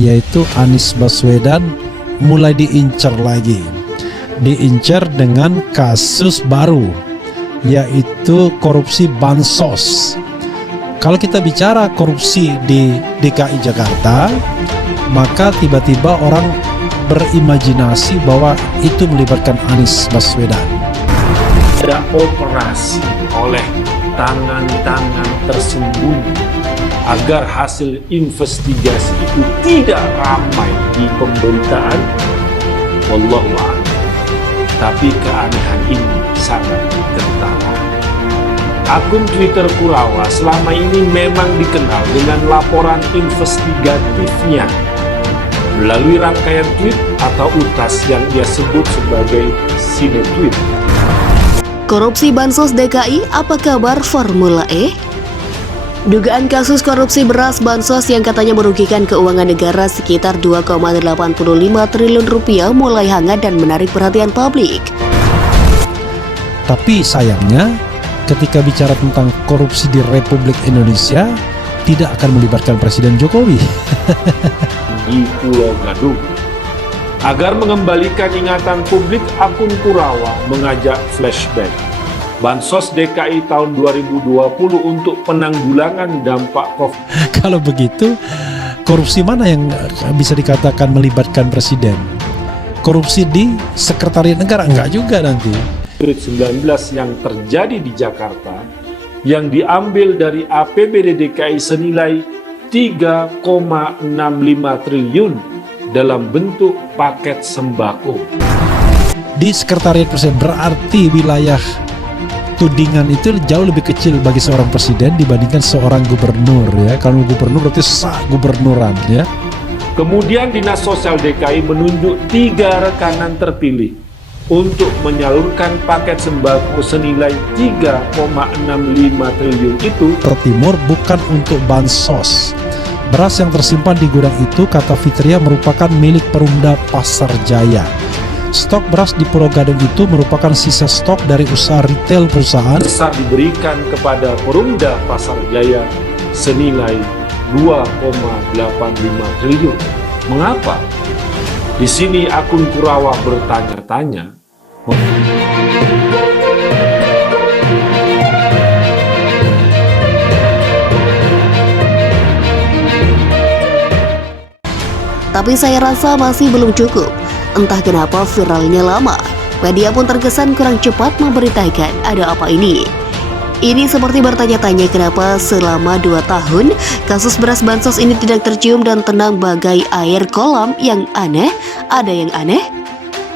yaitu Anies Baswedan mulai diincar lagi. Diincar dengan kasus baru, yaitu korupsi bansos. Kalau kita bicara korupsi di DKI Jakarta, maka tiba-tiba orang berimajinasi bahwa itu melibatkan Anies Baswedan. Ada operasi oleh tangan-tangan tersembunyi agar hasil investigasi itu tidak ramai di pemberitaan. Wallahu a'lam. Tapi keanehan ini sangat kentara. Akun Twitter Kurawa selama ini memang dikenal dengan laporan investigatifnya melalui rangkaian tweet atau utas yang ia sebut sebagai sinetweet. Korupsi Bansos DKI, apa kabar Formula E? Dugaan kasus korupsi beras Bansos yang katanya merugikan keuangan negara sekitar 2,85 triliun rupiah mulai hangat dan menarik perhatian publik. Tapi sayangnya, ketika bicara tentang korupsi di Republik Indonesia, tidak akan melibatkan Presiden Jokowi. Di Pulau Gadung. Agar mengembalikan ingatan publik, akun Kurawa mengajak flashback Bansos DKI tahun 2020 untuk penanggulangan dampak COVID. Kalau begitu, korupsi mana yang bisa dikatakan melibatkan Presiden? Korupsi di Sekretariat Negara? Enggak juga nanti. COVID-19 yang terjadi di Jakarta yang diambil dari APBD DKI senilai 3,65 triliun dalam bentuk paket sembako. Di Sekretariat Presiden berarti wilayah tudingan itu jauh lebih kecil bagi seorang presiden dibandingkan seorang gubernur ya. Kalau gubernur berarti gubernuran ya. Kemudian Dinas Sosial DKI menunjuk 3 rekanan terpilih untuk menyalurkan paket sembako senilai 3,65 triliun itu ke timur bukan untuk bansos. Beras yang tersimpan di gudang itu, kata Fitria, merupakan milik Perumda Pasar Jaya. Stok beras di Pulau Gadung itu merupakan sisa stok dari usaha retail perusahaan besar diberikan kepada Perumda Pasar Jaya senilai 2,85 triliun. Mengapa? Di sini akun Kurawa bertanya-tanya. Tapi saya rasa masih belum cukup. Entah kenapa viralnya lama. Media pun terkesan kurang cepat memberitakan ada apa ini. Ini seperti bertanya-tanya kenapa selama 2 tahun kasus beras bansos ini tidak tercium dan tenang bagai air kolam yang aneh. Ada yang aneh?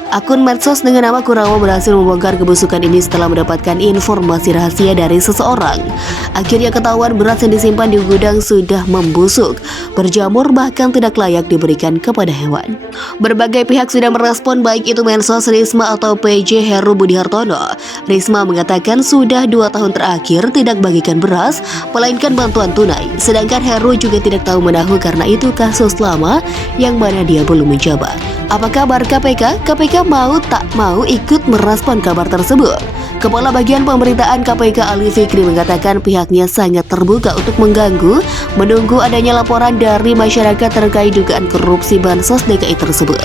Akun medsos dengan nama Kurawa berhasil membongkar kebusukan ini setelah mendapatkan informasi rahasia dari seseorang. Akhirnya ketahuan beras yang disimpan di gudang sudah membusuk, berjamur bahkan tidak layak diberikan kepada hewan. Berbagai pihak sudah merespon, baik itu Mensos Risma atau PJ Heru Budi Hartono. Risma mengatakan sudah 2 tahun terakhir tidak bagikan beras, melainkan bantuan tunai. Sedangkan Heru juga tidak tahu menahu karena itu kasus lama yang mana dia belum menjabat. Apa kabar KPK? KPK mau tak mau ikut merespon kabar tersebut. Kepala Bagian Pemberitaan KPK Ali Fikri mengatakan pihaknya sangat terbuka untuk menunggu adanya laporan dari masyarakat terkait dugaan korupsi Bansos DKI tersebut.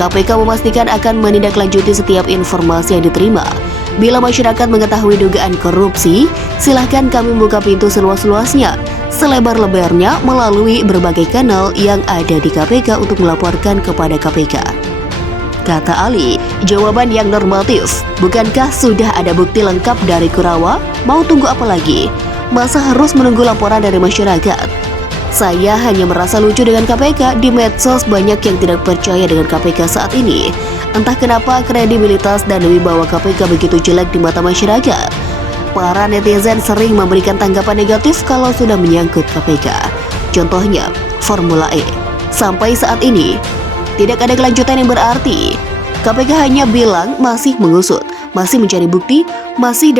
KPK memastikan akan menindaklanjuti setiap informasi yang diterima. Bila masyarakat mengetahui dugaan korupsi, silahkan kami buka pintu seluas-luasnya, selebar-lebarnya melalui berbagai kanal yang ada di KPK untuk melaporkan kepada KPK. Kata Ali, jawaban yang normatif. Bukankah sudah ada bukti lengkap dari Kurawa? Mau tunggu apa lagi? Masa harus menunggu laporan dari masyarakat? Saya hanya merasa lucu dengan KPK. Di medsos banyak yang tidak percaya dengan KPK saat ini. Entah kenapa kredibilitas dan wibawa KPK begitu jelek di mata masyarakat. Para netizen sering memberikan tanggapan negatif kalau sudah menyangkut KPK. Contohnya, Formula E. Sampai saat ini, tidak ada kelanjutan yang berarti. KPK hanya bilang masih mengusut, masih mencari bukti, masih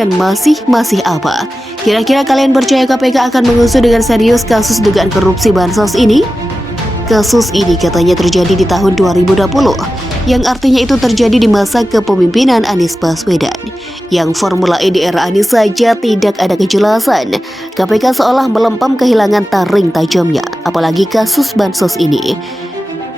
apa. Kira-kira kalian percaya KPK akan mengusut dengan serius kasus dugaan korupsi bansos ini? Kasus ini katanya terjadi di tahun 2020, yang artinya itu terjadi di masa kepemimpinan Anies Baswedan. Yang Formula E di era Anies saja tidak ada kejelasan. KPK seolah melempam kehilangan taring tajamnya, apalagi kasus bansos ini.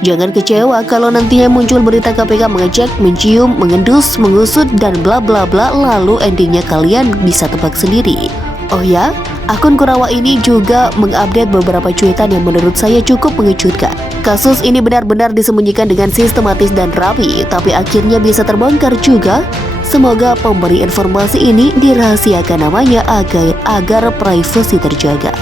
Jangan kecewa kalau nantinya muncul berita KPK mengecek, mencium, mengendus, mengusut, dan bla bla bla, lalu endingnya kalian bisa tebak sendiri. Oh ya, akun Kurawa ini juga mengupdate beberapa cuitan yang menurut saya cukup mengejutkan. Kasus ini benar-benar disembunyikan dengan sistematis dan rapi, tapi akhirnya bisa terbongkar juga. Semoga pemberi informasi ini dirahasiakan namanya agar privasi terjaga.